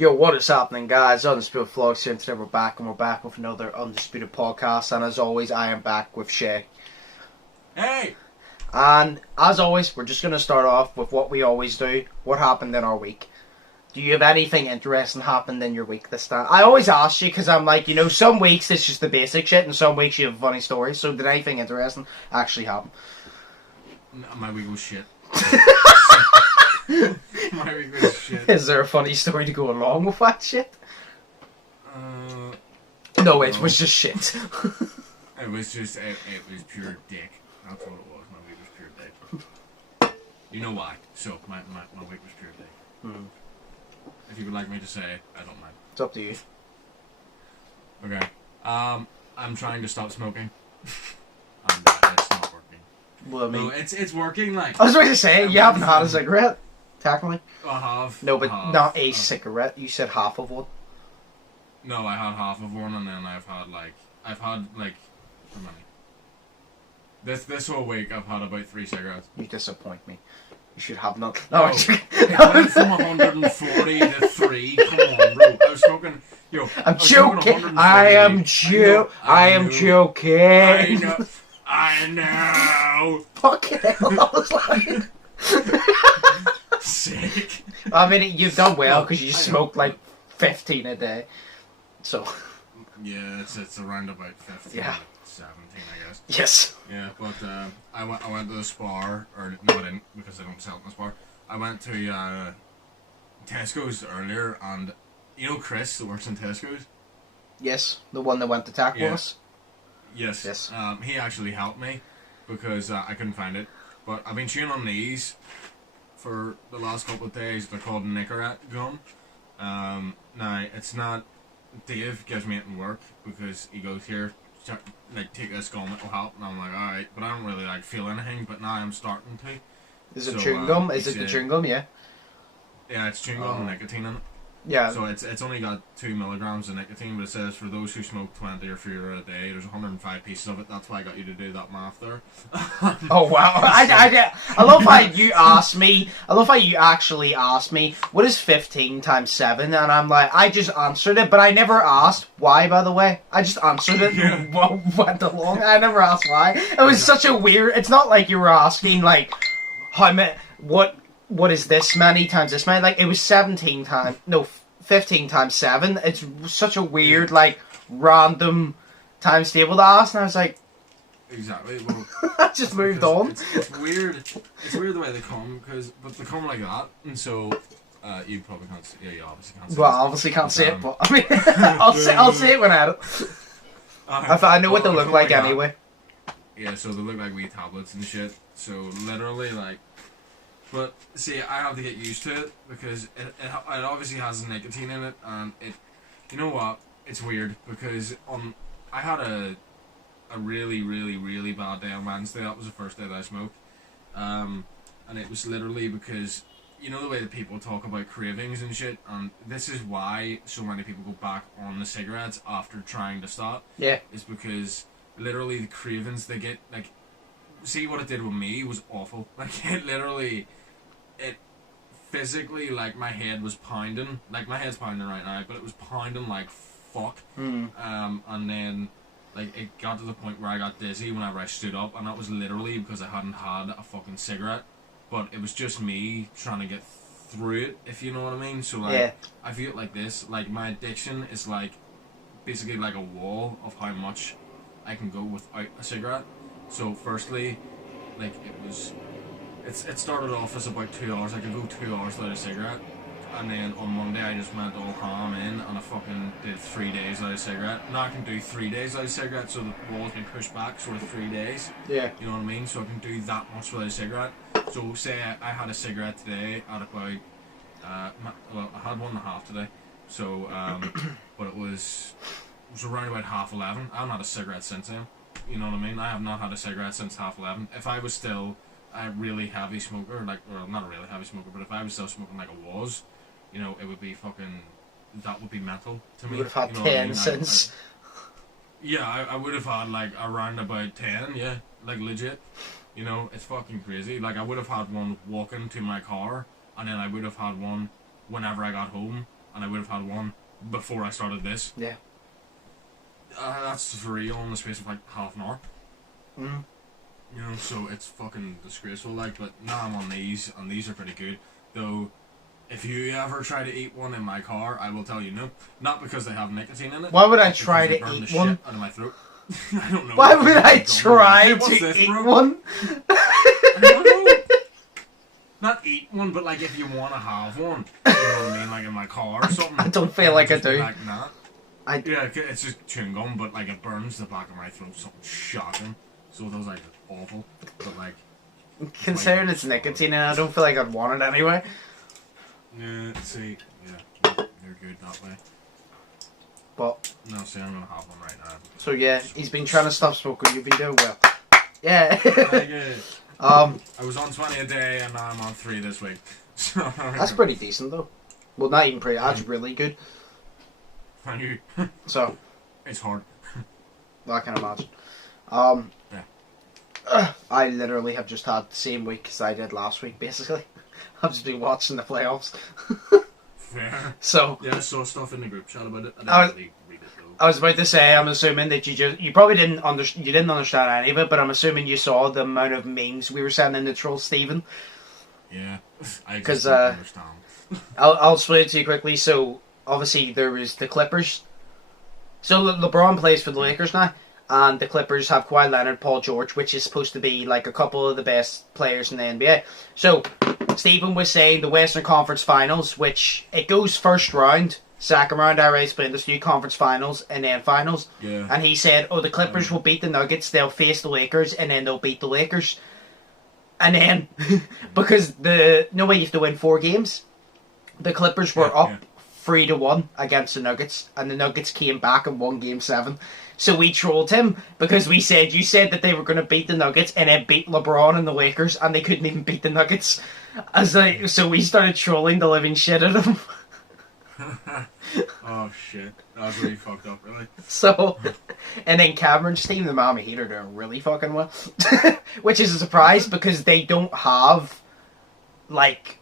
Yo, what is happening, guys? Undisputed Vlogs here, and today we're back with another Undisputed podcast, and as always, I am back with Shay. Hey! And as always, we're just going to start off with what we always do. What happened in our week? Do you have anything interesting happened in your week this time? I always ask you, because I'm like, some weeks it's just the basic shit, and some weeks you have funny stories, so did anything interesting actually happen? My week was shit. My week was shit. Is there a funny story to go along with that shit? No, it was just shit. It was pure dick. That's what it was. My week was pure dick. You know why? So, my week was pure dick. If you would like me to say, I don't mind. It's up to you. Okay. I'm trying to stop smoking. And it's not working. Well, I mean, no, it's working, like... I was going to say, you haven't had a cigarette, technically. I have. No, but not a cigarette. You said half of one. No, I had half of one, and then I've had, how many? This whole week, I've had about 3 cigarettes. You disappoint me. You should have none. No, it went from 140 to 3. Come on, bro. I was smoking... Yo, I'm joking. I am joking. I know. Fucking hell, I was like... Sick. I mean, you've done well, because you smoked like 15 a day. So... Yeah, it's around about 15, yeah. 17, I guess. Yes. Yeah, but I went to the Spar, or no, I didn't, because they don't sell it in the Spar. I went to Tesco's earlier, and you know Chris that works in Tesco's? Yes, the one that went to attack us? Yes. Yes. He actually helped me, because I couldn't find it. But I've been chewing on these for the last couple of days. They're called Nicorette gum. Now, it's not... Dave gives me it in work, because he goes, here, take this gum, it'll help. And I'm like, alright, but I don't really feel anything, but now I'm starting to. Is it chewing gum? Is it the chewing gum, yeah? Yeah, it's chewing gum and nicotine in it. Yeah. So it's only got 2 milligrams of nicotine, but it says for those who smoke 20 or fewer a day, there's 105 pieces of it. That's why I got you to do that math there. Oh wow! I love how you asked me. I love how you actually asked me what is 15 times 7, and I'm like, I just answered it, but I never asked why. By the way, I just answered it and went along. I never asked why. It was such a weird. It's not like you were asking like how many what is this many times this many? Like, it was 15 times 7. It's such a weird, random times table to ask, and I was like... Exactly. Well, I just moved on. It's weird. It's weird the way they come, but they come like that, and so... you probably can't see... Yeah, you obviously can't see well, I obviously can't see it, but, I mean, I'll see it when I... I know what they look like anyway. Yeah, so they look like wee tablets and shit. So, literally, But, see, I have to get used to it, because it obviously has nicotine in it, and you know what, it's weird, because I had a really, really, really bad day on Wednesday. That was the first day that I smoked, and it was literally because, you know the way that people talk about cravings and shit, and this is why so many people go back on the cigarettes after trying to stop. Yeah. Is because, literally, the cravings they get, see what it did with me was awful. It literally... It physically, my head was pounding. My head's pounding right now, but it was pounding like fuck. And then, it got to the point where I got dizzy whenever I stood up, and that was literally because I hadn't had a fucking cigarette. But it was just me trying to get through it, if you know what I mean. So, yeah. I feel it like this. My addiction is, basically like a wall of how much I can go without a cigarette. So, firstly, it started off as about 2 hours. I could go 2 hours without a cigarette, and then on Monday I just went all ham in, and I fucking did 3 days without a cigarette. Now I can do 3 days without a cigarette, so the wall's been pushed back sort of 3 days. Yeah. You know what I mean? So I can do that much without a cigarette. So say I had a cigarette today at about, I had 1.5 today. So, but it was around about 11:30. I haven't had a cigarette since then. You know what I mean? I have not had a cigarette since 11:30. If I was still a really heavy smoker, well, not a really heavy smoker, but if I was still smoking like I was, it would be fucking, that would be mental to me. You would have had 10 since. Yeah, I would have had around about 10, yeah, legit. It's fucking crazy. I would have had one walking to my car, and then I would have had one whenever I got home, and I would have had one before I started this. Yeah. That's for real in the space of like half an hour. Mm. You know, so it's fucking disgraceful. Like, but now I'm on these, and these are pretty good. Though, if you ever try to eat one in my car, I will tell you no. Not because they have nicotine in it. Why would I but try because to they burn eat the one? shit out of my throat. I don't know. Why would I try Hey, what's to this, eat bro? one? I don't know. Not eat one, but like if you want to have one, you know what I mean, like in my car or something. I don't feel like I just be do. Like, nah. Yeah, it's just chewing gum, but like it burns the back of my throat, something shocking. So those like awful, but like. Considering it's nicotine, and I don't feel like I'd want it anyway. Yeah, see, yeah, they're good that way. But no, see, I'm gonna have one right now. So yeah, he's been trying to stop smoking. You've been doing well. Yeah. I was on 20 a day, and now I'm on 3 this week. So that's pretty decent though. Well, not even pretty. That's really good. Thank you. So it's hard. Well, I can imagine. Yeah. I literally have just had the same week as I did last week, basically. I've just been watching the playoffs. Fair. So yeah, I saw stuff in the group chat about it. I didn't really read it though. I was about to say, I'm assuming that you probably didn't understand any of it, but I'm assuming you saw the amount of memes we were sending to troll Steven. Yeah, I just don't understand. I'll explain it to you quickly. So obviously there was the Clippers. So LeBron plays for the Lakers now, and the Clippers have Kawhi Leonard, Paul George, which is supposed to be like a couple of the best players in the NBA. So Stephen was saying the Western Conference Finals, which it goes first round, second round, I already playing this new conference finals, and then finals. Yeah. And he said, oh, the Clippers will beat the Nuggets, they'll face the Lakers, and then they'll beat the Lakers. And then, because no way you have to win 4 games, the Clippers were up 3-1 against the Nuggets, and the Nuggets came back and won Game 7. So we trolled him because we said, you said that they were going to beat the Nuggets and then beat LeBron and the Lakers, and they couldn't even beat the Nuggets. So we started trolling the living shit out of him. Oh shit, that was really fucked up, really. So, and then Cameron's team, the Miami Heat, are doing really fucking well. Which is a surprise because they don't have, like,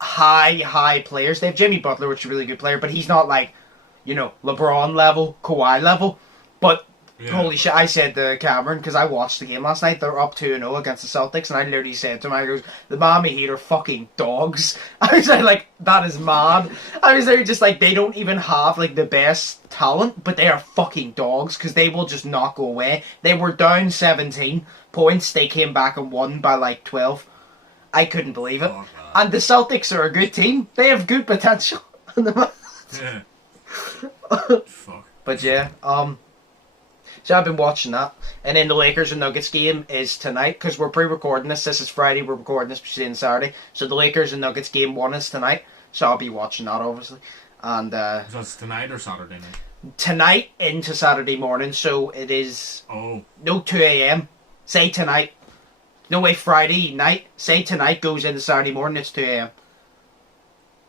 high players. They have Jimmy Butler, which is a really good player, but he's not like, you know, LeBron level, Kawhi level. But holy shit, I said to Cameron, because I watched the game last night, they're up 2-0 against the Celtics, and I literally said to him, I goes, the Miami Heat are fucking dogs. I was like, that is mad. I was there just like, they don't even have like the best talent, but they are fucking dogs, because they will just not go away. They were down 17 points, they came back and won by like 12. I couldn't believe it. Oh, and the Celtics are a good team. They have good potential. Yeah. Fuck. But yeah, so I've been watching that. And then the Lakers and Nuggets game is tonight, because we're pre-recording this. This is Friday, we're recording this on Saturday. So the Lakers and Nuggets game 1 is tonight. So I'll be watching that, obviously. And so it's tonight or Saturday night? Tonight into Saturday morning, so it is... Oh. No, 2 a.m. Say tonight. No way, Friday night. Say tonight goes into Saturday morning, it's 2 a.m.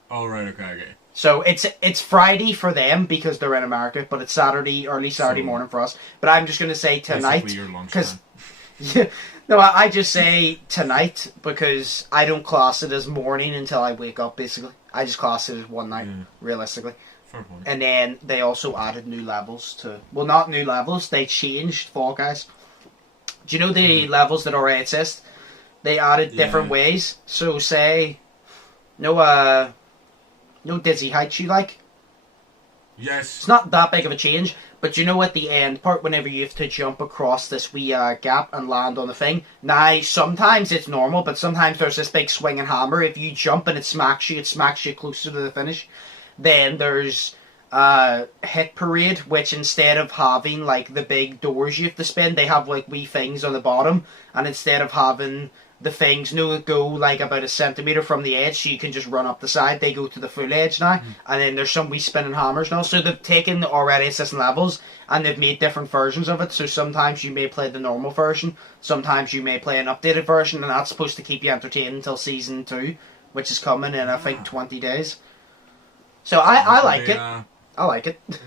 Oh, right, okay. So it's Friday for them because they're in America, but it's Saturday, early Saturday morning for us. But I'm just going to say tonight. Because no, I just say tonight because I don't class it as morning until I wake up, basically. I just class it as one night, realistically. Fair point. And then they also added new levels to... Well, not new levels, they changed Fall Guys. Do you know the levels that already exist? They added different ways. So say... No dizzy heights you like? Yes. It's not that big of a change, but you know at the end part, whenever you have to jump across this wee gap and land on the thing, now sometimes it's normal, but sometimes there's this big swinging hammer. If you jump and it smacks you closer to the finish. Then there's Hit Parade, which instead of having like the big doors you have to spin, they have like wee things on the bottom, and instead of having the things go like about a centimetre from the edge so you can just run up the side, they go to the full edge now. And then there's some wee spinning hammers now. So they've taken the already existing levels and they've made different versions of it. So sometimes you may play the normal version, sometimes you may play an updated version, and that's supposed to keep you entertained until season 2, which is coming in I think 20 days. So I like it. I like it. Yeah.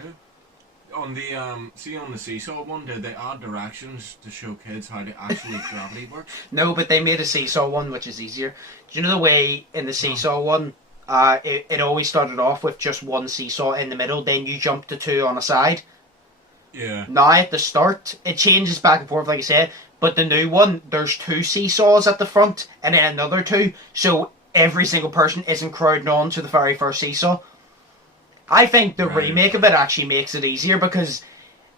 On the on the seesaw one, did they add directions to show kids how to actually gravity works? No, but they made a seesaw one which is easier. Do you know the way in the seesaw one, it always started off with just one seesaw in the middle, then you jump to two on a side. Yeah. Now at the start, it changes back and forth, like I said, but the new one, there's two seesaws at the front, and then another two, so every single person isn't crowding on to the very first seesaw. I think the remake of it actually makes it easier because,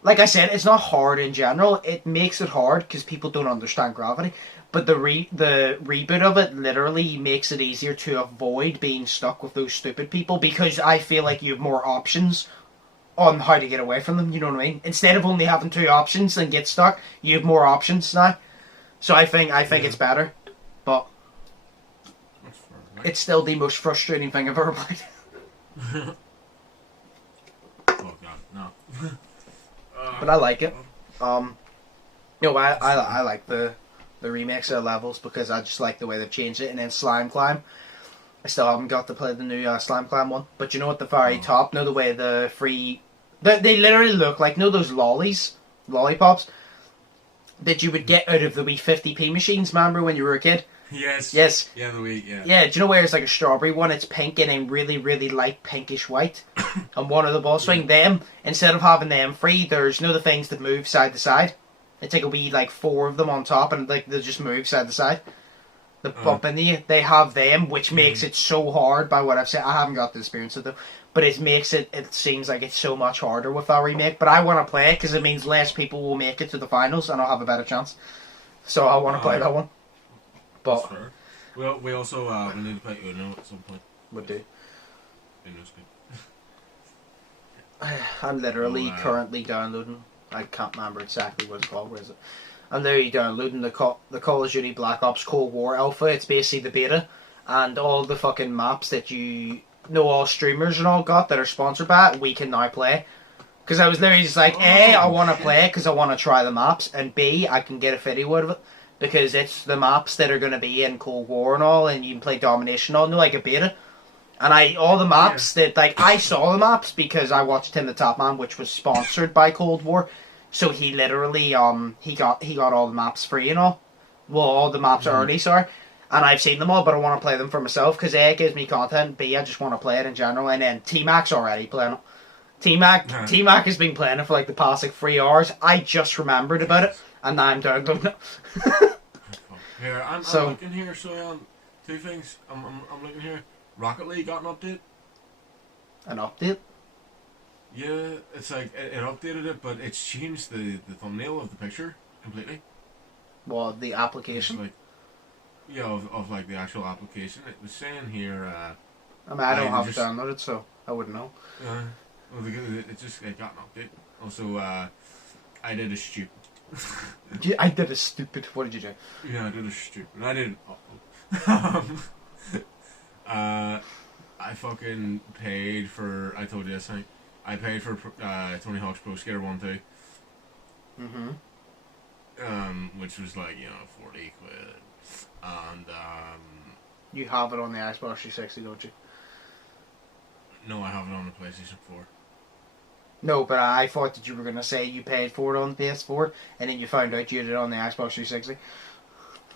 like I said, it's not hard in general. It makes it hard because people don't understand gravity. But the reboot of it literally makes it easier to avoid being stuck with those stupid people because I feel like you have more options on how to get away from them, you know what I mean? Instead of only having two options and get stuck, you have more options now. So I think it's better. But it's still the most frustrating thing I've ever played. Oh god, no. But I like it. I like the remakes of levels because I just like the way they've changed it. And then Slime Climb, I still haven't got to play the new Slime Climb one. But you know at the very top, the way the free... They literally look like, those lollipops, that you would get out of the wee 50p machines, remember when you were a kid? Yes. Yes. Yeah, the wee, yeah. Yeah, do you know where it's like a strawberry one? It's pink and then really, really light pinkish white. And one of the ball swing, them, instead of having them free, there's the things that move side to side. It's like a wee, like, 4 of them on top, and like they just move side to side. The bump into you, they have them, which makes it so hard by what I've said. I haven't got the experience of them, but it seems like it's so much harder with that remake. But I want to play it because it means less people will make it to the finals, and I'll have a better chance. So I want to play that one. But well, we also we need to play Uno at some point. Would do. Uno's good. I'm literally currently downloading. I can't remember exactly what it's called. Where is it? I'm literally downloading the Call of Duty Black Ops Cold War Alpha. It's basically the beta, and all the fucking maps that all streamers and all got that are sponsored by it, we can now play. Because I was literally just like, A, I want to play it because I want to try the maps, and B, I can get a video out of it because it's the maps that are going to be in Cold War and all, and you can play Domination and all, like a beta. And all the maps that, like, I saw the maps because I watched Tim the Top Man, which was sponsored by Cold War. So he literally, he got all the maps free and all. Well, all the maps early, sorry. And I've seen them all, but I want to play them for myself because A, it gives me content, B, I just want to play it in general. And then T-Mac's already playing it. T-Mac has been playing it for like the past 3 hours. I just remembered about it, and now I'm downloading it. Here, I'm looking here, so two things. I'm looking here. Rocket League got an update. An update? Yeah, it's like it updated it, but it's changed the thumbnail of the picture completely. Well, the application. It's like, yeah, of like the actual application. It was saying here. I mean, I don't have it downloaded, so I wouldn't know. Well, it got an update. Also, I did a stupid. I did a stupid. What did you do? Yeah, I did a stupid. I did. I fucking paid for. I told you this thing. I paid for Tony Hawk's Pro Skater 1-2. Which was like 40 quid, and you have it on the Xbox 360, don't you? No, I have it on the PlayStation 4. No, but I thought that you were gonna say you paid for it on the PS4, and then you found out you did it on the Xbox 360.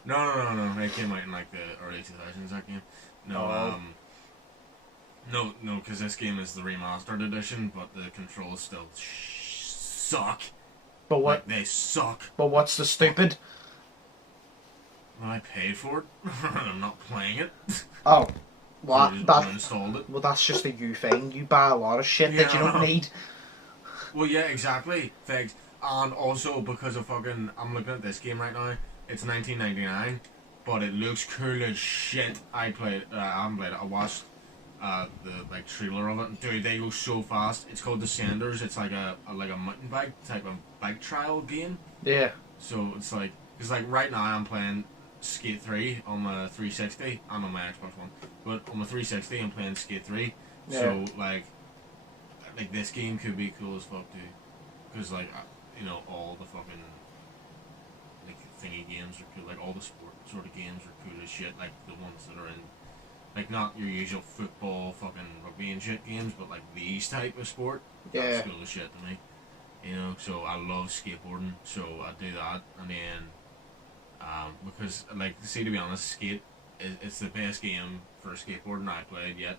No. It came out in like the early 2000s. That game. No, because this game is the remastered edition, but the controls still suck. But what? Like, they suck. But what's the stupid? Well, I paid for it. I'm not playing it. Oh. Well, so installed it. Well, that's just a you thing. You buy a lot of shit that you don't need. Well, yeah, exactly. Thanks. And also because of fucking, I'm looking at this game right now. It's $19.99, but it looks cool as shit. I haven't played it. I watched the trailer of it. Dude, they go so fast. It's called Descenders. It's like a mountain bike type of bike trial game. Yeah. So it's like, right now I'm playing Skate 3 on my 360 and on my Xbox One. But on my 360 I'm playing Skate 3. Yeah. So like this game could be cool as fuck too. Because all the fucking thingy games are cool. Like all the sport sort of games are cool as shit. Like the ones that are in, like not your usual football, fucking rugby and shit games, but like these type of sport. Yeah. That's cool as shit to me. So I love skateboarding, so I do that, and then because to be honest, skate it's the best game for skateboarding I played yet.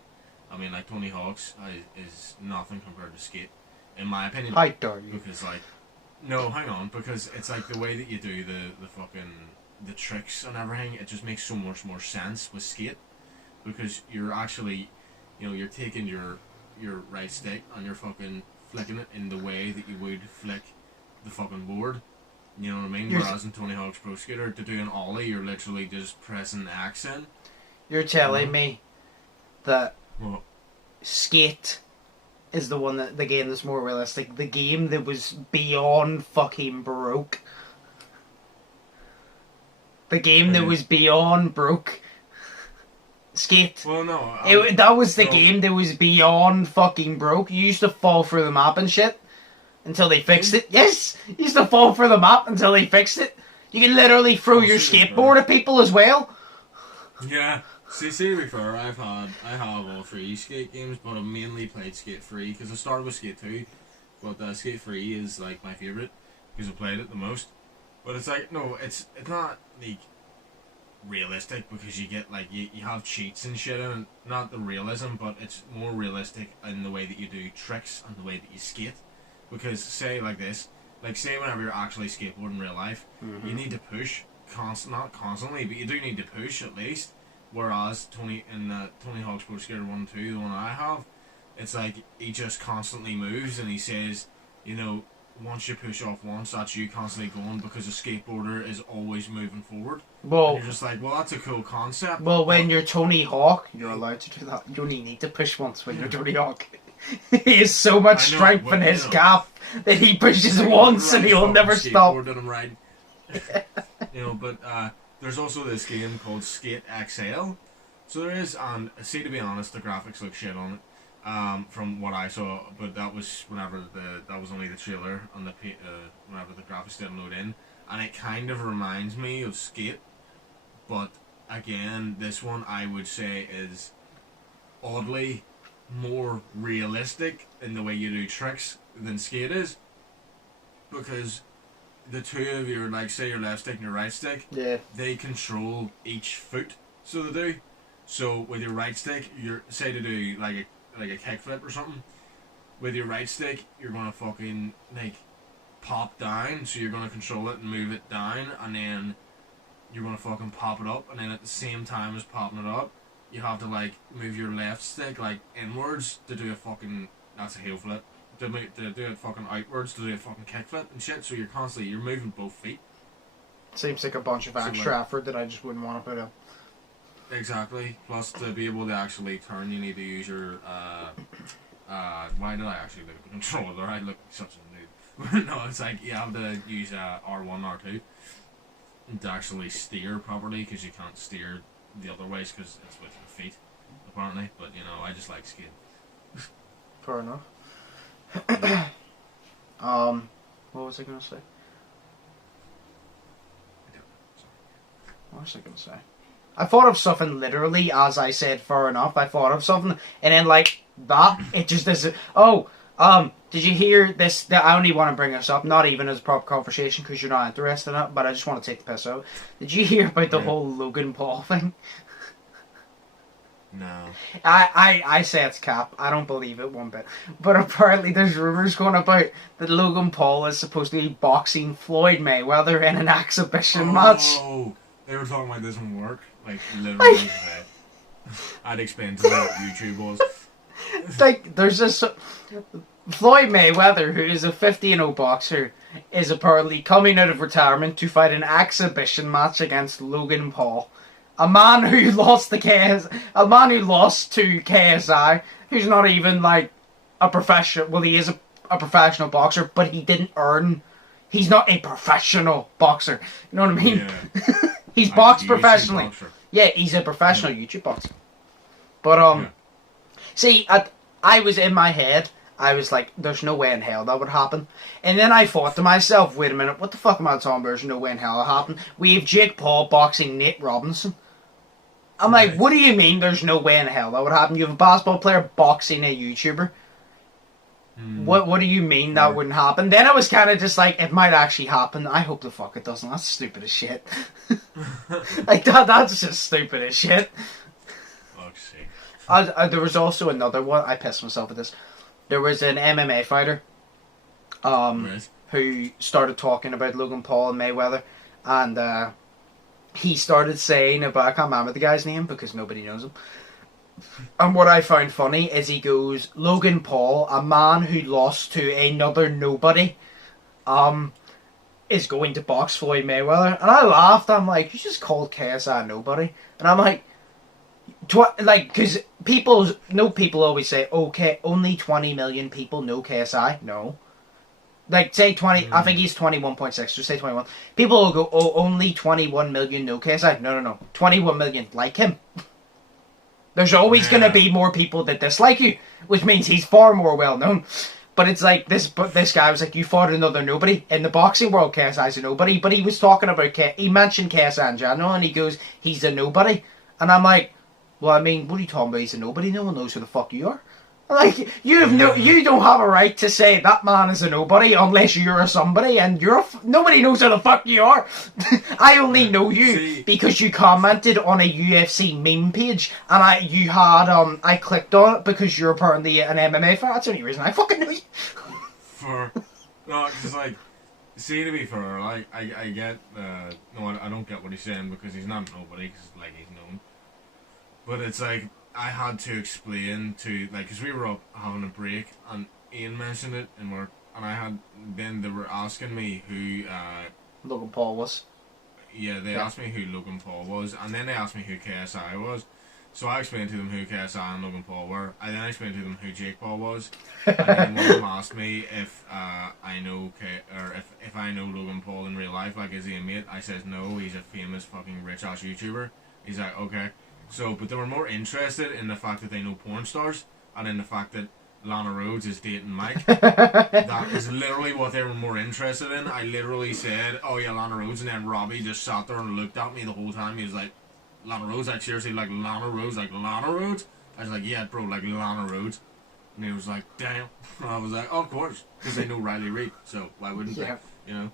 I mean, like, Tony Hawk's is nothing compared to skate, in my opinion. How dare you? Because, like, no, hang on, because it's like the way that you do the fucking, the tricks and everything, it just makes so much more sense with skate. Because you're actually, you know, you're taking your right stick and you're fucking flicking it in the way that you would flick the fucking board. You know what I mean? Whereas in Tony Hawk's Pro Skater, to do an ollie, you're literally just pressing X in. You're telling me that What? Skate is the game that's more realistic. The game that was beyond fucking broke. The game that was beyond broke. Skate. Well, no. That was the game that was beyond fucking broke. You used to fall through the map and shit until they fixed it. Yes! You used to fall through the map until they fixed it. You can literally throw your skateboard at people as well. Yeah. See, to be fair, I have all three skate games, but I've mainly played Skate 3 because I started with Skate 2, but Skate 3 is like my favourite because I played it the most. But it's like, no, it's not like realistic because you get like you have cheats and shit in it. Not the realism, but it's more realistic in the way that you do tricks and the way that you skate. Because say like this, like say whenever you're actually skateboarding in real life, you need to push not constantly, but you do need to push at least. Whereas Tony Hawk's Pro Skater 1 and 2, the one I have, it's like he just constantly moves and he says, you know, once you push off once, that's you constantly going because a skateboarder is always moving forward. Well, and you're just like, well, that's a cool concept. Well, when you're Tony Hawk, you're allowed to do that. You only need to push once when you're Tony Hawk. He has so much strength in his calf that he pushes once and he'll never stop. Right. You know, but there's also this game called Skate XL. So there is, and see, to be honest, the graphics look shit on it. From what I saw, but that was whenever that was only the trailer and whenever the graphics didn't load in, and it kind of reminds me of Skate, but again, this one I would say is oddly more realistic in the way you do tricks than Skate is, because the two of you, like say your left stick and your right stick, they control each foot, so they do. So with your right stick, you're say to do like a kickflip or something. With your right stick, you're gonna fucking like pop down, so you're gonna control it and move it down, and then you're gonna fucking pop it up, and then at the same time as popping it up, you have to like move your left stick like inwards to do a fucking that's a heel flip. To do it fucking outwards to do a fucking kickflip and shit. So you're moving both feet. Seems like a bunch of extra effort that I just wouldn't want to put up. Exactly. Plus, to be able to actually turn, you need to use your, why did I actually look at the controller? I look such a noob. No, it's like, you have to use R1, R2 to actually steer properly, because you can't steer the other ways, because it's with your feet, apparently. But, you know, I just like skating. Fair enough. What was I going to say? What was I going to say? I thought of something literally as I said fair enough. I thought of something, and then like that, it just doesn't. Oh, did you hear this? I only want to bring this up, not even as a proper conversation because you're not interested in it, but I just want to take the piss out. Did you hear about the whole Logan Paul thing? No. I say it's cap. I don't believe it one bit. But apparently there's rumours going about that Logan Paul is supposed to be boxing Floyd Mayweather in an exhibition match. Oh, they were talking about this in work. Like, literally today. I'd explain to them what YouTube was. Like, there's this... Floyd Mayweather, who is a 50-0 boxer, is apparently coming out of retirement to fight an exhibition match against Logan Paul. A man who lost to KSI, who's not even like a professional. Well, he is a professional boxer, but he didn't earn. He's not a professional boxer. You know what I mean? Yeah. He's boxed professionally. Yeah, he's a professional YouTube boxer. But see, I was in my head. I was like, "There's no way in hell that would happen." And then I thought to myself, "Wait a minute, what the fuck am I talking about? There's no way in hell it happened." We have Jake Paul boxing Nate Robinson. I'm like, what do you mean there's no way in hell that would happen? You have a basketball player boxing a YouTuber. What do you mean that wouldn't happen? Then I was kind of just like, it might actually happen. I hope the fuck it doesn't. That's stupid as shit. Like, that's just stupid as shit. Fuck's sake. There was also another one. I pissed myself at this. There was an MMA fighter who started talking about Logan Paul and Mayweather, and he started saying about, I can't remember the guy's name because nobody knows him. And what I found funny is he goes, Logan Paul, a man who lost to another nobody, is going to box Floyd Mayweather. And I laughed. I'm like, you just called KSI nobody. And I'm like, because people always say, okay, only 20 million people know KSI. No. Like, say 20, I think he's 21.6, just say 21. People will go, oh, only 21 million know KSI. No. 21 million like him. There's always going to be more people that dislike you, which means he's far more well known. But it's like, this guy was like, you fought another nobody. In the boxing world, KSI's a nobody. But he was talking about, he mentioned KSI in general, and he goes, he's a nobody. And I'm like, well, I mean, what are you talking about? He's a nobody. No one knows who the fuck you are. Like, you don't have a right to say that man is a nobody unless you're a somebody, and nobody knows who the fuck you are. I only know you because you commented on a UFC meme page, and I clicked on it because you're apparently an MMA fan. That's the only reason I fucking knew you. Because like, see, to be fair, like, I get, I don't get what he's saying because he's not nobody, because like he's known. But it's like, I had to explain to, like, because we were up having a break, and Ian mentioned it in work, and then they were asking me who, Logan Paul was. Yeah, they asked me who Logan Paul was, and then they asked me who KSI was. So I explained to them who KSI and Logan Paul were, and then I explained to them who Jake Paul was, and then one of them asked me if I know if I know Logan Paul in real life, like, is he a mate? I said no, he's a famous fucking rich ass YouTuber. He's like, okay. So, but they were more interested in the fact that they know porn stars, and in the fact that Lana Rhodes is dating Mike. That is literally what they were more interested in. I literally said, oh yeah, Lana Rhodes, and then Robbie just sat there and looked at me the whole time. He was like, Lana Rhodes? Like, seriously, like Lana Rhodes? Like Lana Rhodes? I was like, yeah, bro, like Lana Rhodes. And he was like, damn. And I was like, oh, of course, because they know Riley Reid, so why wouldn't they? You know?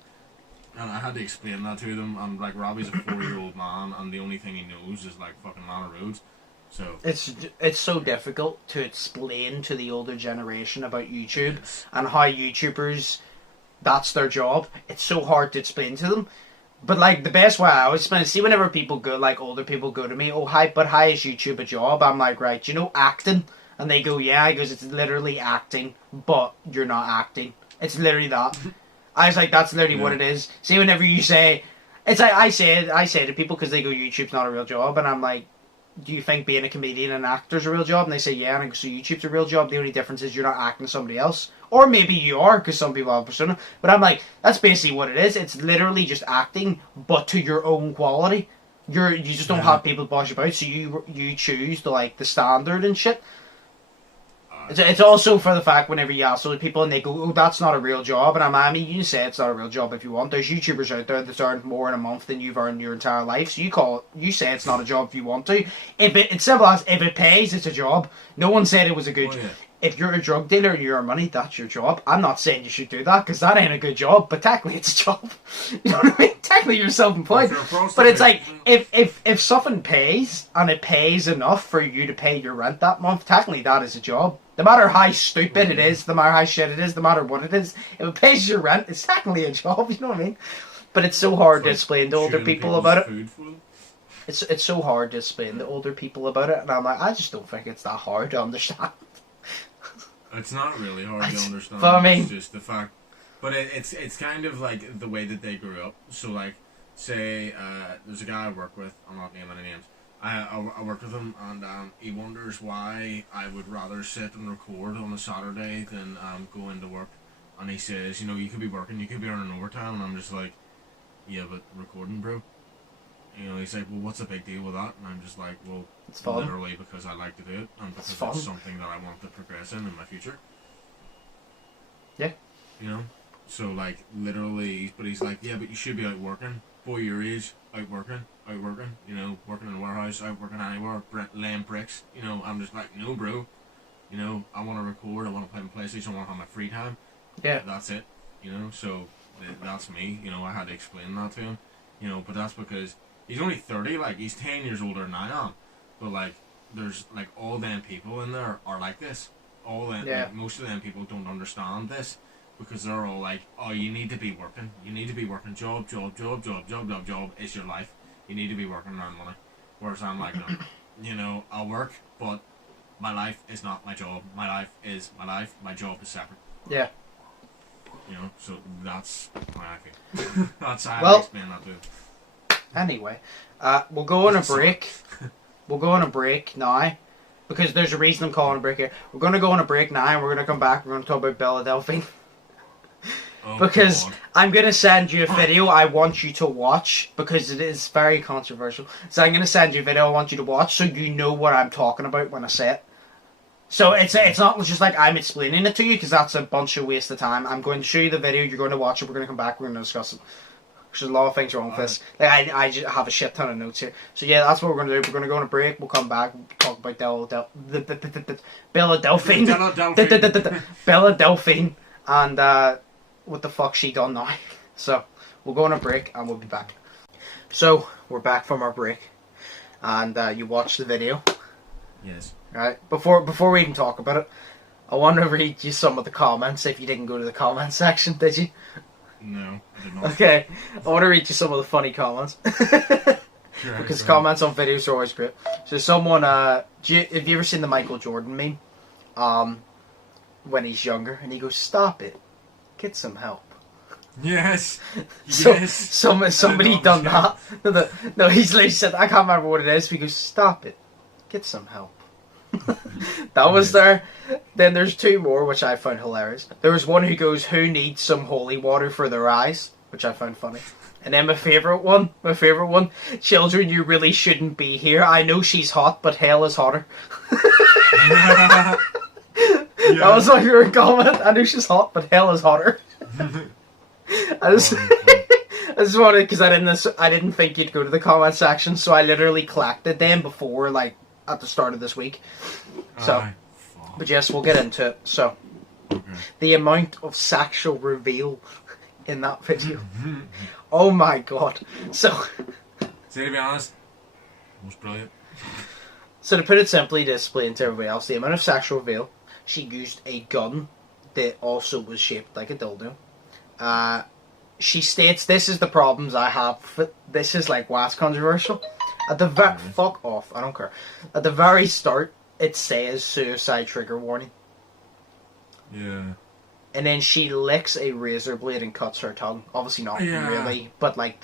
And I had to explain that to them, and like, Robbie's a 4-year-old man, and the only thing he knows is like fucking Lana Rhodes. So it's so difficult to explain to the older generation about YouTube and how YouTubers, that's their job. It's so hard to explain to them. But like, the best way I always explain, see, whenever people go, like older people go to me, oh hi, but how is YouTube a job? I'm like, right, you know acting? And they go, yeah. I goes, it's literally acting, but you're not acting. It's literally that. I was like, that's literally what it is. See, whenever you say, it's like, I say to people, because they go, YouTube's not a real job, and I'm like, do you think being a comedian and actor's a real job? And they say, yeah, and I go, so YouTube's a real job, the only difference is you're not acting as somebody else. Or maybe you are, because some people have a persona. But I'm like, that's basically what it is. It's literally just acting, but to your own quality. You just don't have people boss you about, so you choose the standard and shit. It's also for the fact whenever you ask those people and they go, oh, that's not a real job. And I mean, you can say it's not a real job if you want. There's YouTubers out there that earn more in a month than you've earned your entire life. So you say it's not a job if you want to. It's simple as, if it pays, it's a job. No one said it was a good job. If you're a drug dealer and you earn money, that's your job. I'm not saying you should do that, because that ain't a good job, but technically it's a job. You know what I mean? Technically you're self-employed. But it's like, if something pays, and it pays enough for you to pay your rent that month, technically that is a job. No matter how stupid it is, no matter how shit it is, no matter what it is, if it pays your rent, it's technically a job, you know what I mean? But it's so hard to explain to older people about it. It's so hard to explain to older people about it, and I'm like, I just don't think it's that hard to understand. It's not really hard to understand. But I mean, it's just the fact. But it's kind of like the way that they grew up. So like, say there's a guy I work with. I'm not naming any names. I work with him, and he wonders why I would rather sit and record on a Saturday than go into work. And he says, you could be working, you could be earning overtime. And I'm just like, yeah, but recording, bro. He's like, well, what's the big deal with that? And I'm just like, well, it's literally because I like to do it, and because it's something that I want to progress in my future. Yeah. So like, literally, but he's like, yeah, but you should be out working. Boy your age, out working, working in a warehouse, out working anywhere, laying bricks. I'm just like, no, bro. You know, I want to record, I want to play my PlayStation, I want to have my free time. Yeah. That's it. You know, so that's me. You know, I had to explain that to him. You know, but that's because he's only 30. Like, he's 10 years older than I am. But like, there's like all them people in there are like this. All them, like, most of them people don't understand this because they're all like, oh, you need to be working. You need to be working. Job is your life. You need to be working and earn money. Whereas I'm like, no, you know, I'll work, but my life is not my job. My life is my life. My job is separate. Yeah. You know, so that's how I feel. That's how I explain that to him. Anyway, we'll go on a break. We'll go on a break now. Because there's a reason I'm calling a break here. We're going to go on a break now and we're going to come back. We're going to talk about Bella Delphine. Because God. I'm going to send you a video I want you to watch. Because it is very controversial. So I'm going to send you a video I want you to watch. So you know what I'm talking about when I say it. So it's not just like I'm explaining it to you. Because that's a bunch of waste of time. I'm going to show you the video. You're going to watch it. We're going to come back. We're going to discuss it. There's a lot of things wrong with this. Like I just have a shit ton of notes here. So yeah, that's what we're gonna do. We're gonna go on a break. We'll come back. We'll talk about Bella Delphine, Bella Delphine, and what the fuck she done now. So we'll go on a break and we'll be back. So we're back from our break, and you watched the video. Yes. Right. Before we even talk about it, I want to read you some of the comments. If you didn't go to the comment section, did you? No, I did not. Okay, I want to read you some of the funny comments. Because comments on videos are always great. So someone, have you ever seen the Michael Jordan meme? When he's younger, and he goes, "Stop it, get some help." Yes. So, yes. somebody done that. No, he's literally said, I can't remember what it is, but he goes, "Stop it, get some help." That was there. Then there's two more which I found hilarious. There was one who goes, "Who needs some holy water for their eyes?" which I found funny. And then my favourite one, "Children, you really shouldn't be here. I know she's hot, but hell is hotter." Yeah. That was my favourite comment. "I know she's hot, but hell is hotter." I just wanted, because I didn't think you'd go to the comment section, so I literally collected them before, like, at the start of this week. So, but yes, we'll get into it. So, the amount of sexual reveal in that video. Oh my god. So, to be honest, it was brilliant. So to put it simply, to explain to everybody else, the amount of sexual reveal, she used a gun that also was shaped like a dildo. She states, "This is the problems I have." This is like what's controversial. At the fuck off, I don't care. At the very start, it says suicide trigger warning. Yeah. And then she licks a razor blade and cuts her tongue. Obviously not really, but like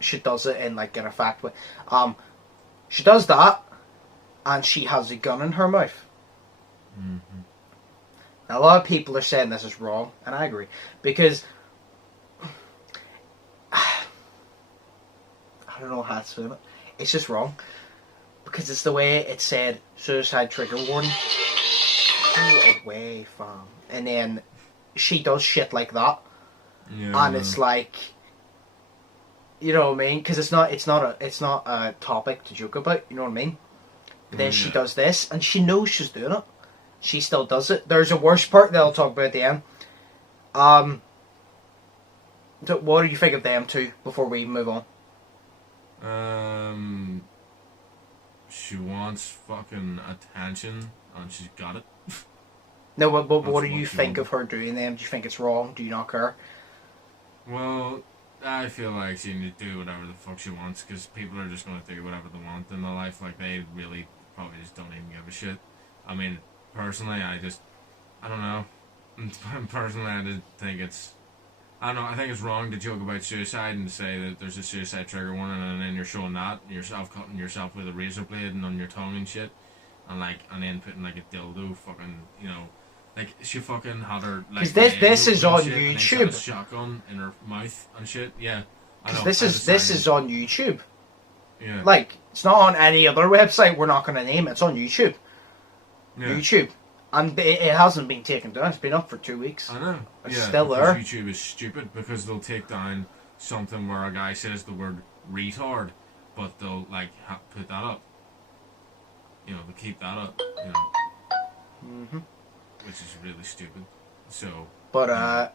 she does it in like an effect way. She does that, and she has a gun in her mouth. Mm-hmm. Now, a lot of people are saying this is wrong, and I agree, because I don't know how to explain it. It's just wrong. Because it's the way it said, suicide trigger warning. Go away, fam. And then she does shit like that. Yeah. And it's like, you know what I mean? Because it's not a topic to joke about, you know what I mean? But then she does this, and she knows she's doing it. She still does it. There's a worse part that I'll talk about at the end. What do you think of them two before we move on? She wants fucking attention, and she's got it. No, but what do you think of her doing them? Do you think it's wrong? Do you not care? Well, I feel like she needs to do whatever the fuck she wants, because people are just going to do whatever they want in their life. Like, they really probably just don't even give a shit. I mean, personally, I don't know. Personally, I just think it's... I don't know, I think it's wrong to joke about suicide and say that there's a suicide trigger warning, and then you're showing that, yourself cutting yourself with a razor blade and on your tongue and shit, and then putting like a dildo fucking, you know, like she fucking had her like... Because this is on shit, YouTube. And a shotgun in her mouth and shit, yeah. Because this is on YouTube. Yeah. Like, it's not on any other website we're not going to name it, it's on YouTube. Yeah. YouTube. And it hasn't been taken down. It's been up for 2 weeks. I know. It's still there. YouTube is stupid because they'll take down something where a guy says the word retard, but they'll like put that up. You know, they'll keep that up. You know. Mm-hmm. Which is really stupid. So. But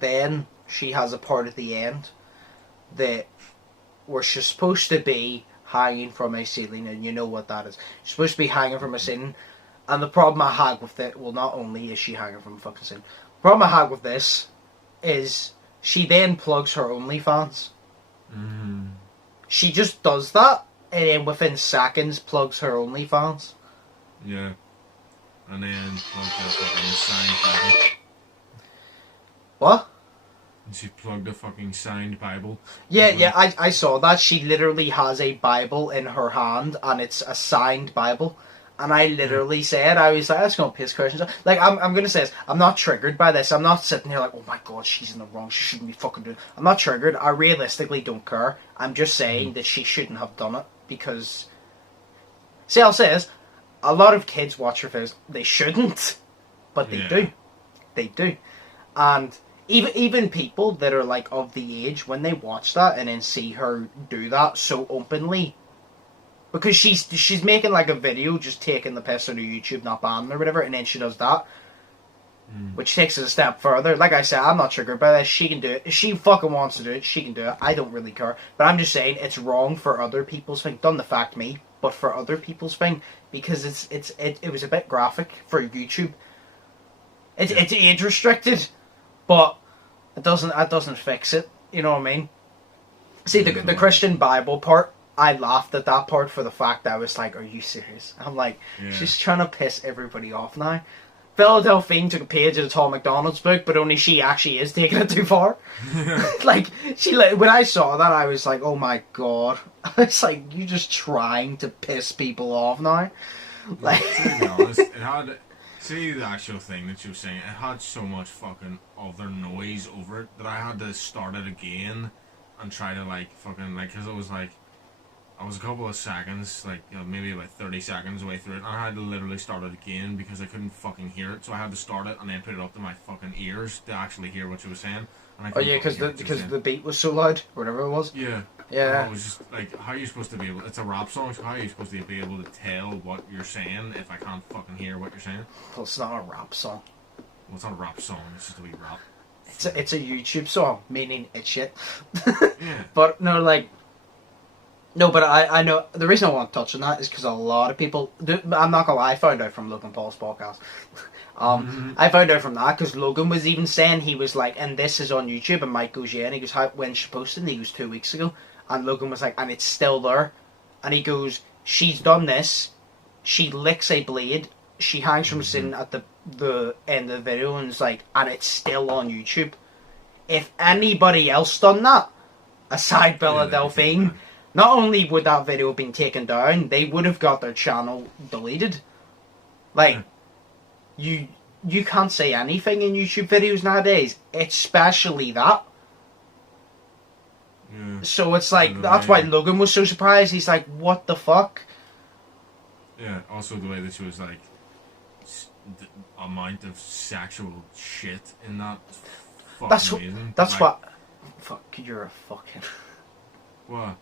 then she has a part at the end that where she's supposed to be hanging from a ceiling, and you know what that is. She's supposed to be hanging from a ceiling, and the problem I had with it, well, not only is she hanging from a fucking ceiling, the problem I had with this is she then plugs her OnlyFans. Mm. She just does that, and then within seconds plugs her OnlyFans. Yeah. And then plugged the fucking signed Bible. What? And she plugged a fucking signed Bible. Yeah, I saw that. She literally has a Bible in her hand, and it's a signed Bible. And I literally said, I was like, that's going to piss questions off. Like, I'm going to say this, I'm not triggered by this. I'm not sitting here like, oh my god, she's in the wrong, she shouldn't be fucking doing it. I'm not triggered. I realistically don't care. I'm just saying that she shouldn't have done it, because... See, I'll say this, a lot of kids watch her videos. They shouldn't, but they do. They do. And even people that are, like, of the age, when they watch that and then see her do that so openly... Because she's making like a video just taking the piss out of YouTube not banning or whatever, and then she does that. Which takes it a step further. Like I said, I'm not triggered by this. She can do it. If she fucking wants to do it, she can do it. I don't really care. But I'm just saying it's wrong for other people's thing. Doesn't affect me, but for other people's thing. Because it was a bit graphic for YouTube. It's age restricted, but it doesn't fix it. You know what I mean? See, the Christian Bible part, I laughed at that part for the fact that I was like, are you serious? I'm like, she's trying to piss everybody off now. Delphine took a page of the Tom McDonald's book, but only she actually is taking it too far. Like, when I saw that, I was like, oh my god. It's like, you're just trying to piss people off now. Like, to be honest, it had... See, the actual thing that you were saying, it had so much fucking other noise over it that I had to start it again and try to, like, fucking, like, because it was like... I was a couple of seconds, like, you know, maybe about 30 seconds away through it, and I had to literally start it again because I couldn't fucking hear it, so I had to start it and then put it up to my fucking ears to actually hear what you were saying. And I because the beat was so loud, whatever it was. Yeah. Yeah. I was just, like, how are you supposed to be able... It's a rap song, so how are you supposed to be able to tell what you're saying if I can't fucking hear what you're saying? Well, it's not a rap song. Well, it's not a rap song, it's just a wee rap. It's a YouTube song, meaning it's shit. Yeah. But, no, like... No, but I know, the reason I want to touch on that is because a lot of people, I'm not gonna lie, I found out from Logan Paul's podcast. I found out from that because Logan was even saying, he was like, and this is on YouTube, and Mike goes, yeah, and he goes, when she posted, and he goes 2 weeks ago, and Logan was like, and it's still there, and he goes, she's done this, she licks a blade, she hangs from sin at the end of the video, and it's like, and it's still on YouTube. If anybody else done that, aside Bella Delphine, not only would that video have been taken down, they would have got their channel deleted. Like, you can't say anything in YouTube videos nowadays, especially that. Yeah. So it's like, that's why Logan was so surprised. He's like, what the fuck? Yeah, also the way that she was like, the amount of sexual shit in that. That's like, what. Fuck, you're a fucking. What?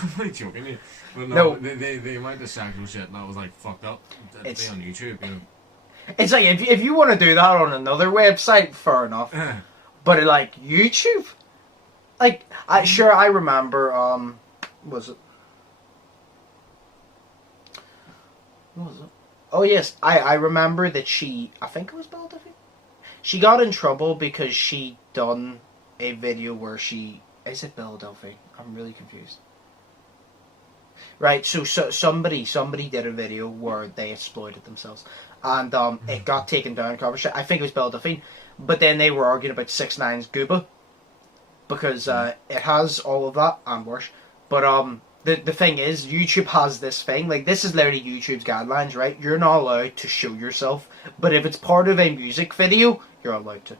I'm not joking you. But no, the amount of sexual shit that was like fucked up. It's on YouTube, you know. It's like if you want to do that on another website, fair enough. But like YouTube, like I remember. Was it? What was it? Oh yes, I remember that I think it was Belle Delphine. She got in trouble because she done a video where is it Belle Delphine? I'm really confused. Right, so somebody did a video where they exploited themselves, and it got taken down. I think it was Belle Delphine, but then they were arguing about 6ix9ine's Gooba, because it has all of that and worse. But the thing is, YouTube has this thing, like, this is literally YouTube's guidelines, right? You're not allowed to show yourself, but if it's part of a music video, you're allowed to.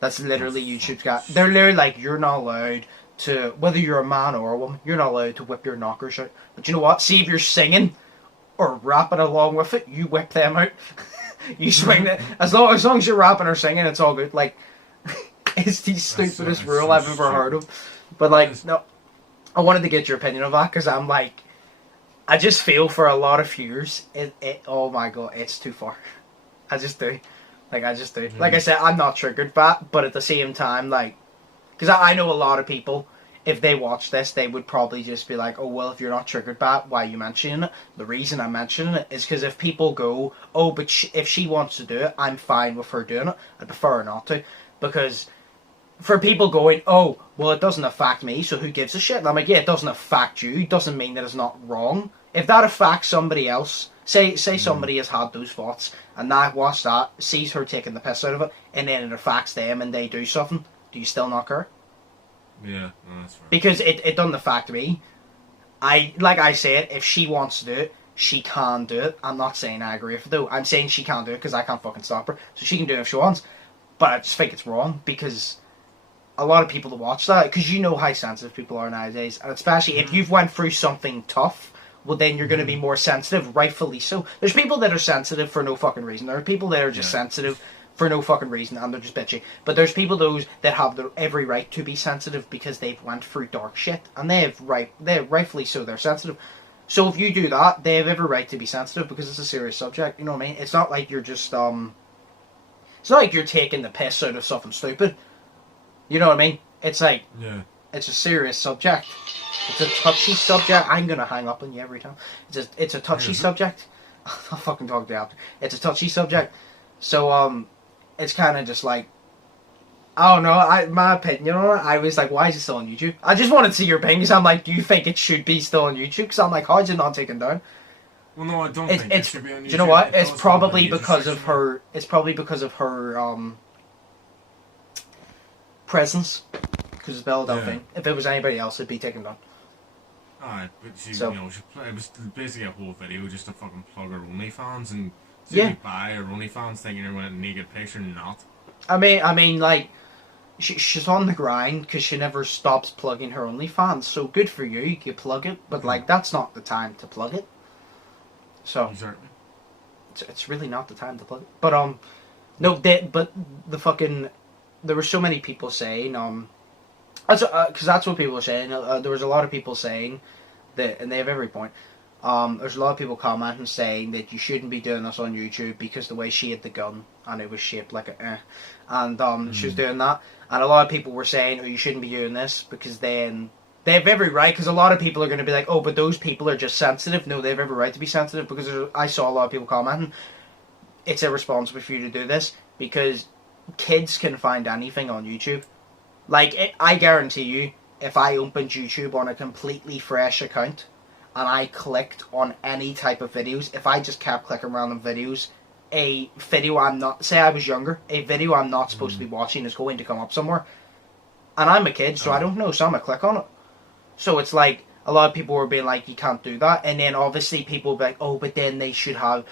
That's literally YouTube's guidelines. They're literally like, you're not allowed to, whether you're a man or a woman, you're not allowed to whip your knockers out. But you know what? See, if you're singing or rapping along with it, you whip them out. You swing it. As long as you're rapping or singing, it's all good. Like, it's the stupidest rule I've ever heard of. But like, no, I wanted to get your opinion of that, because I'm like, I just feel for a lot of viewers, oh my god, it's too far. I just do. Like, I just do. Like I said, I'm not triggered by it, but at the same time, like, because I know a lot of people, if they watch this, they would probably just be like, oh, well, if you're not triggered by it, why are you mentioning it? The reason I'm mentioning it is because if people go, oh, but if she wants to do it, I'm fine with her doing it. I prefer her not to. Because for people going, oh, well, it doesn't affect me, so who gives a shit? And I'm like, yeah, it doesn't affect you. It doesn't mean that it's not wrong. If that affects somebody else, say somebody has had those thoughts, and now watch that, sees her taking the piss out of it, and then it affects them and they do something, do you still not care? Yeah, no, that's fair. Because it doesn't affect me. Like I said, if she wants to do it, she can do it. I'm not saying I agree with it though. I'm saying she can't do it because I can't fucking stop her. So she can do it if she wants. But I just think it's wrong because a lot of people to watch that, because you know how sensitive people are nowadays, and especially if you've went through something tough, well then you're going to be more sensitive, rightfully so. There's people that are sensitive for no fucking reason. There are people that are just sensitive for no fucking reason, and they're just bitchy. But there's people those that have every right to be sensitive because they've went through dark shit, and they rightfully so they're sensitive. So if you do that, they have every right to be sensitive because it's a serious subject. You know what I mean? It's not like you're just it's not like you're taking the piss out of something stupid. You know what I mean? It's like it's a serious subject. It's a touchy subject. I'm gonna hang up on you every time. It's a touchy subject. I'll fucking talk to you after. It's a touchy subject. So it's kind of just like, I don't know, my opinion on it, I was like, why is it still on YouTube? I just wanted to see your opinion, because I'm like, do you think it should be still on YouTube? Because I'm like, how is it not taken down? Well, no, I don't think it should be on YouTube. Do you know what? It's probably because of her, presence. Because it's Bella Delphine. If it was anybody else, it'd be taken down. Alright, but it was basically a whole video just to fucking plug her OnlyFans, and buy her OnlyFans thinking you're going to naked picture, not. I mean, like, she's on the grind because she never stops plugging her OnlyFans. So good for you, you plug it, but like that's not the time to plug it. So exactly. It's really not the time to plug it. But no, there were so many people saying because that's what people were saying. There was a lot of people saying that, and they have every point. There's a lot of people commenting saying that you shouldn't be doing this on YouTube because the way she had the gun and it was shaped like a and she was doing that, and a lot of people were saying, oh, you shouldn't be doing this because then they have every right, because a lot of people are going to be like, oh, but those people are just sensitive. No, they have every right to be sensitive, because I saw a lot of people commenting, it's irresponsible for you to do this because kids can find anything on YouTube. Like, I guarantee you, if I opened YouTube on a completely fresh account and I clicked on any type of videos, if I just kept clicking random videos, a video I'm not, say I was younger, a video I'm not supposed to be watching is going to come up somewhere. And I'm a kid, so I don't know, so I'm going to click on it. So it's like, a lot of people were being like, you can't do that. And then obviously people will be like, oh, but then they should have,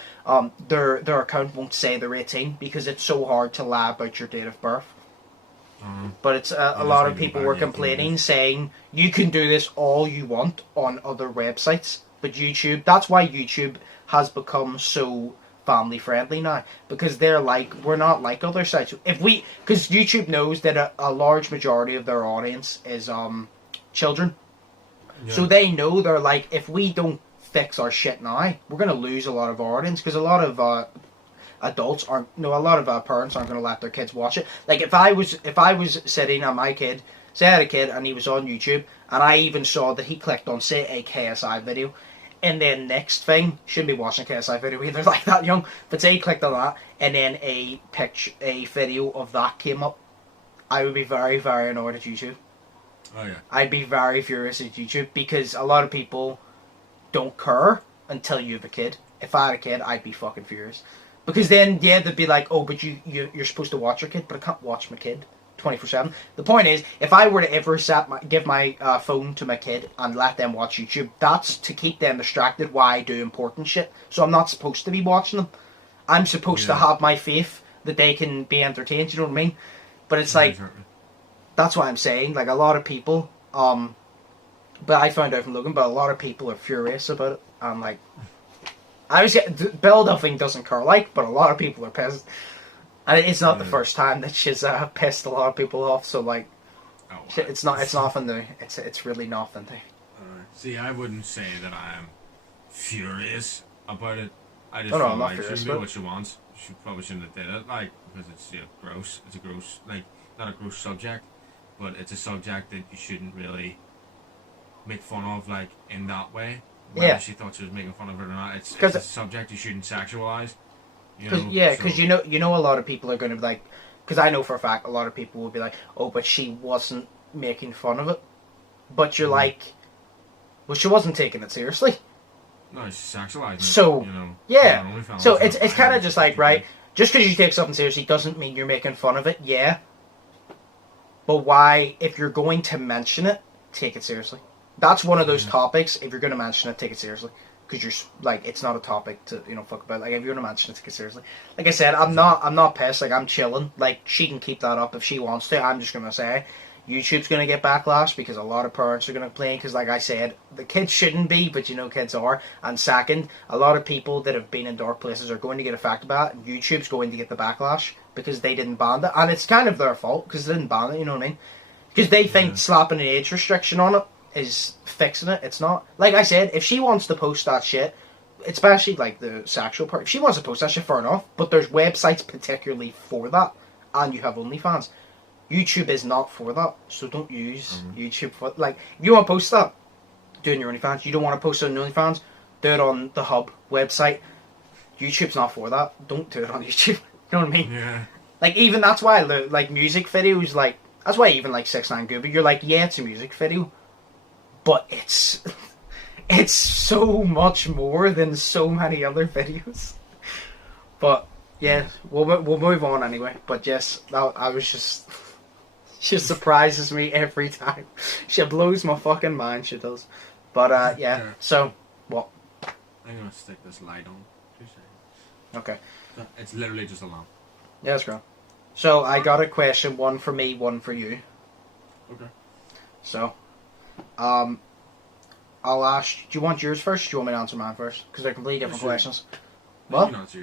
their account won't say they're 18 because it's so hard to lie about your date of birth. But it's a lot of people were complaining, saying you can do this all you want on other websites, but YouTube, that's why YouTube has become so family friendly now, because they're like, we're not like other sites. Because YouTube knows that a large majority of their audience is children, so they know, they're like, if we don't fix our shit now, we're gonna lose a lot of audience, because a lot of adults aren't, a lot of parents aren't going to let their kids watch it. Like, if I was sitting on my kid, say I had a kid and he was on YouTube, and I even saw that he clicked on, say, a KSI video, and then next thing, shouldn't be watching a KSI video either, like that young, but say he clicked on that, and then a video of that came up, I would be very, very annoyed at YouTube. Oh yeah. I'd be very furious at YouTube, because a lot of people don't care until you have a kid. If I had a kid, I'd be fucking furious. Because then, yeah, they'd be like, oh, but you're supposed to watch your kid, but I can't watch my kid 24/7. The point is, if I were to ever give my phone to my kid and let them watch YouTube, that's to keep them distracted while I do important shit. So I'm not supposed to be watching them. I'm supposed to have my faith that they can be entertained, you know what I mean? But it's like, that's what I'm saying. Like, a lot of people, but I found out from Logan, but a lot of people are furious about it. I'm like, Belle Delphine doesn't care, but a lot of people are pissed. And it's not the first time that she's pissed a lot of people off, so like, it's nothing new. It's really nothing new. See, I wouldn't say that I am furious about it. I just Oh, no, feel I'm not like she furious can do about what she wants. She probably shouldn't have did it, like, because it's gross. It's a gross, like, not a gross subject, but it's a subject that you shouldn't really make fun of, like, in that way. Whether she thought she was making fun of it or not, it's a subject you shouldn't sexualize. Because you know a lot of people are going to be like, because I know for a fact a lot of people will be like, oh, but she wasn't making fun of it. But you're like, well, she wasn't taking it seriously. No, she's sexualizing so, it, you know. Yeah. So it's kind of just like, right, just because you take something seriously doesn't mean you're making fun of it, yeah. But why, if you're going to mention it, take it seriously. That's one of those topics, if you're going to mention it, take it seriously. Because you're, like, it's not a topic to, fuck about. Like, if you're going to mention it, take it seriously. Like I said, I'm not pissed. Like, I'm chilling. Like, she can keep that up if she wants to. I'm just going to say, YouTube's going to get backlash because a lot of parents are going to complain. Because, like I said, the kids shouldn't be, but kids are. And second, a lot of people that have been in dark places are going to get affected by it. YouTube's going to get the backlash because they didn't ban it. And it's kind of their fault because they didn't ban it, you know what I mean? Because they think slapping an age restriction on it is fixing it. It's not. Like I said, if she wants to post that shit, especially like the sexual part, if she wants to post that shit, fair enough. But there's websites particularly for that, and you have OnlyFans. YouTube is not for that, so don't use YouTube for, like, if you want to post that, do it on your OnlyFans. You don't want to post it on OnlyFans, do it on the Hub website. YouTube's not for that. Don't do it on YouTube. You know what I mean? Yeah. Like, even that's why, like, music videos, like, that's why even like 6ix9ine Gooby, you're like, yeah, it's a music video, but it's so much more than so many other videos. But yeah, we'll move on anyway. But yes, I was just, she surprises me every time. She blows my fucking mind. She does. But yeah. So what? I'm gonna stick this light on. 2 seconds. Okay. It's literally just a lamp. Yeah, that's great. So I got a question, one for me, one for you. Okay. So, I'll ask. Do you want yours first? Or do you want me to answer mine first? Because they're completely different questions. What? You can answer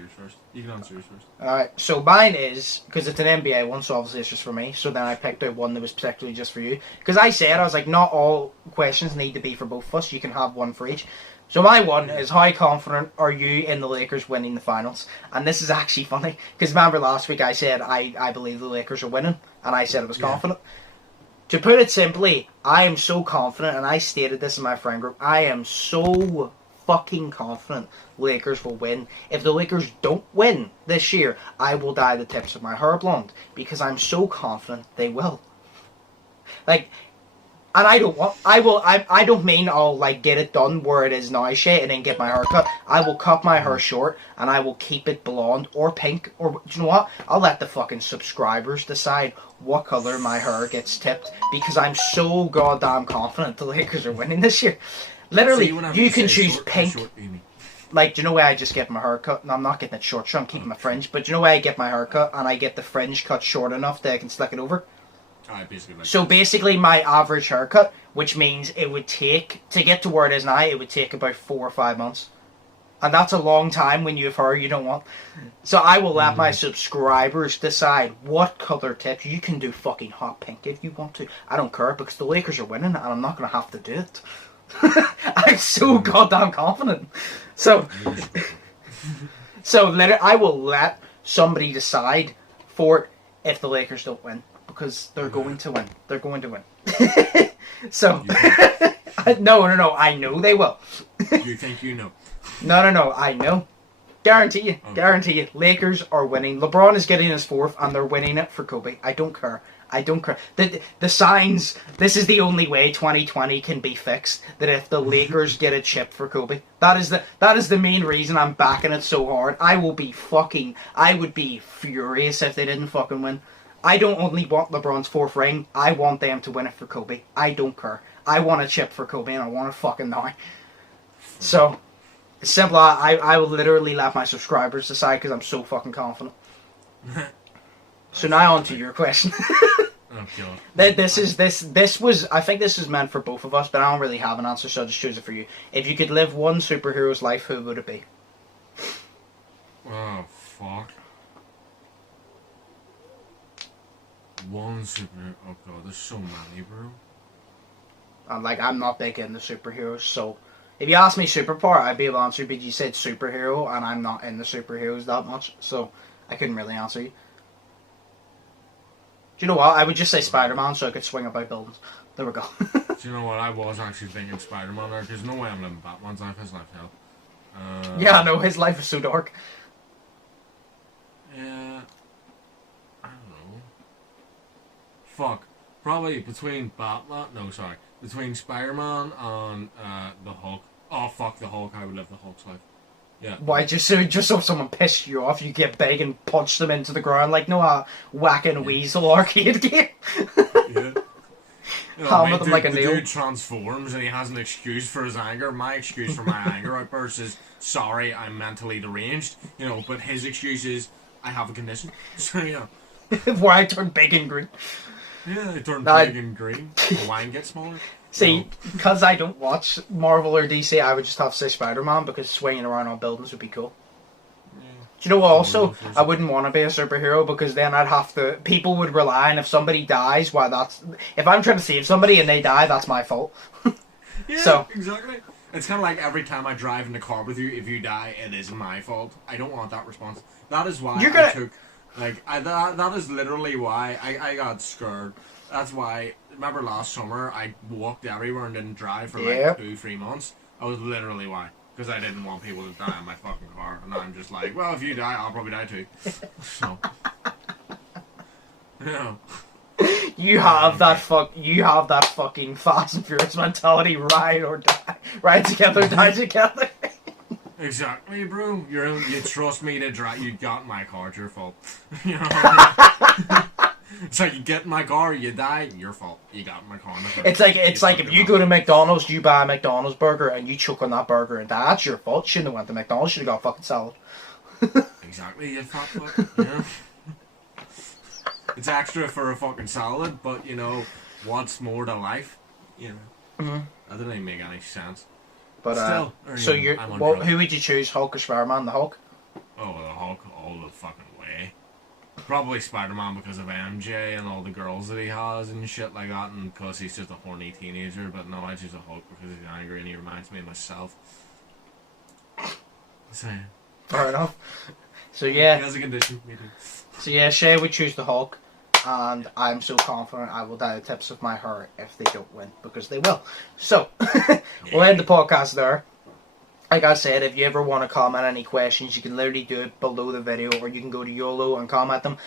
yours first. Alright, so mine is, because it's an NBA one, so obviously it's just for me. So then I picked out one that was particularly just for you. Because I was like, not all questions need to be for both of us. You can have one for each. So my one is, how confident are you in the Lakers winning the finals? And this is actually funny, because remember last week I said I believe the Lakers are winning, and I said I was confident. To put it simply, I am so confident, and I stated this in my friend group, I am so fucking confident Lakers will win. If the Lakers don't win this year, I will dye the tips of my hair blonde, because I'm so confident they will. Like, and I don't mean I'll like get it done where it is now shit and then get my hair cut. I will cut my hair short and I will keep it blonde or pink, or do you know what? I'll let the fucking subscribers decide what colour my hair gets tipped, because I'm so goddamn confident the Lakers are winning this year. Literally, you can choose pink. Like, do you know why I just get my hair cut? No, I'm not getting it short, so I'm keeping my fringe. But do you know why I get my hair cut and I get the fringe cut short enough that I can slick it over? Basically my average haircut, which means it would take, to get to where it is now, it would take about 4 or 5 months. And that's a long time when you have hair you don't want. So I will let my subscribers decide what colour tips. You can do fucking hot pink if you want to. I don't care, because the Lakers are winning and I'm not going to have to do it. I'm so goddamn confident. So I will let somebody decide for it if the Lakers don't win. Because they're going to win. They're going to win. So, no, I know they will. You think you know? No, I know. Guarantee you. Okay. Guarantee you. Lakers are winning. LeBron is getting his 4th and they're winning it for Kobe. I don't care. The signs, this is the only way 2020 can be fixed, that if the Lakers get a chip for Kobe. That is the main reason I'm backing it so hard. I would be furious if they didn't fucking win. I don't only want LeBron's 4th ring, I want them to win it for Kobe. I don't care. I want a chip for Kobe and I want it fucking now. So, it's simple. I will literally let my subscribers decide because I'm so fucking confident. So now on to your question. Oh god. This was, I think this is meant for both of us, but I don't really have an answer, so I'll just choose it for you. If you could live one superhero's life, who would it be? Oh fuck. One superhero. Oh god, there's so many, bro. I'm not big into superheroes, so If you ask me superpower, I'd be able to answer, but you said superhero, and I'm not in the superheroes that much, so I couldn't really answer you. Do you know what? I would just say Spider-Man, so I could swing about buildings. There we go. Do you know what? I was actually thinking Spider-Man there. There's no way I'm living Batman's life. His life hell. Yeah, I know. His life is so dark. Yeah. I don't know. Fuck. Probably between Batman. No, sorry. Between Spider-Man and the Hulk. Oh, fuck the Hulk. I would live the Hulk's life. Yeah. Why, just so if someone pissed you off, you get big and punch them into the ground like a whacking weasel arcade game? Yeah. You know, Hammer them like a the nail. dude transforms and he has an excuse for his anger. My excuse for my anger outburst is, sorry, I'm mentally deranged. You know, but his excuse is, I have a condition. So, yeah. Where I turn big and green. Yeah, they turn big and green. The wine gets smaller. See, because I don't watch Marvel or DC, I would just have to say Spider-Man, because swinging around on buildings would be cool. Yeah. Do you know what, also, I wouldn't want to be a superhero, because then I'd have to... People would rely on if somebody dies, if I'm trying to save somebody and they die, that's my fault. Yeah, so, exactly. It's kind of like every time I drive in the car with you, if you die, it is my fault. I don't want that response. That is why I took... that is literally why I got scared. That's why... Remember last summer, I walked everywhere and didn't drive for like 2-3 months? That was literally why. Because I didn't want people to die in my fucking car. And I'm just like, well, if you die, I'll probably die too. So... Yeah. You have that fucking Fast and Furious mentality, ride or die. Ride together, die together. Exactly, bro. You trust me to drive. You got in my car, it's your fault. You know what I mean? It's like, you get in my car, you die, your fault. You got in my car. It's like if you go to McDonald's, you buy a McDonald's burger, and you choke on that burger and die, that's your fault. You shouldn't have went to McDonald's, should have got fucking salad. Exactly, you fat fuck. Yeah. It's extra for a fucking salad, but, you know, what's more to life? You know. Mm-hmm. That doesn't even make any sense. But, still, so who would you choose, Hulk or Spider-Man? The Hulk? Oh, the Hulk all the fucking way. Probably Spider-Man because of MJ and all the girls that he has and shit like that, and because he's just a horny teenager. But no, I choose a Hulk because he's angry and he reminds me of myself. So, fair enough. So yeah. He has a condition. Me too. So yeah, Shay would choose the Hulk, and I'm so confident I will dye the tips of my hair if they don't win, because they will. So, we'll end the podcast there. Like I said, if you ever want to comment any questions, you can literally do it below the video, or you can go to Yolo and comment them.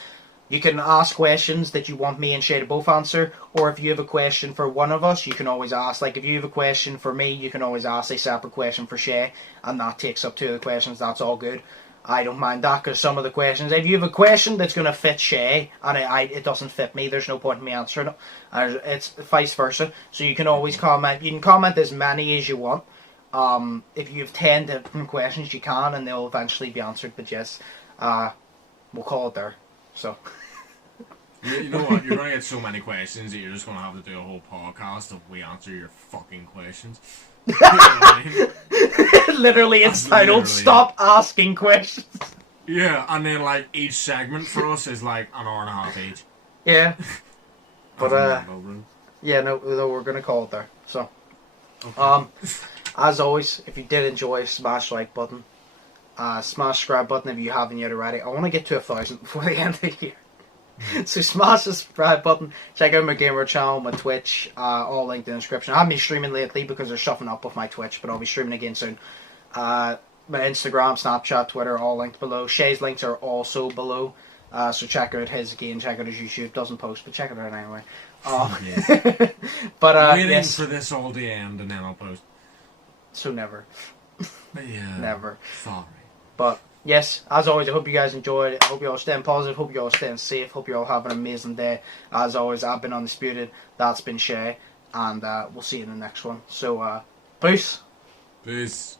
You can ask questions that you want me and Shay to both answer, or if you have a question for one of us, you can always ask. Like, if you have a question for me, you can always ask a separate question for Shay, and that takes up 2 of the questions. That's all good. I don't mind that, because some of the questions, if you have a question that's going to fit Shay, and it doesn't fit me, there's no point in me answering it. It's vice versa. So you can always comment. You can comment as many as you want. If you have 10 different questions, you can, and they'll eventually be answered. But yes, we'll call it there. So. You know what? You're going to get so many questions that you're just going to have to do a whole podcast of we answer your fucking questions. You know what I mean? Literally, it's titled "Stop Asking Questions." Yeah, and then like each segment for us is like an hour and a half each. Yeah. But yeah, no, we're gonna call it there. So, okay. As always, if you did enjoy, smash like button, smash subscribe button if you haven't yet already. I want to get to 1,000 before the end of the year. So smash the subscribe button. Check out my gamer channel, my Twitch, all linked in the description. I haven't been streaming lately because they're shuffling up with my Twitch, but I'll be streaming again soon. My Instagram, Snapchat, Twitter, all linked below. Shay's links are also below. So check out his again, check out his YouTube. Doesn't post, but check it out anyway. But I'm waiting yes. for this all to end and then I'll post. So never. Yeah. Never. Sorry. But yes, as always, I hope you guys enjoyed it. I hope you're all staying positive. Hope you're all staying safe. Hope you're all having an amazing day. As always, I've been Undisputed. That's been Shay. And we'll see you in the next one. So, peace. Peace.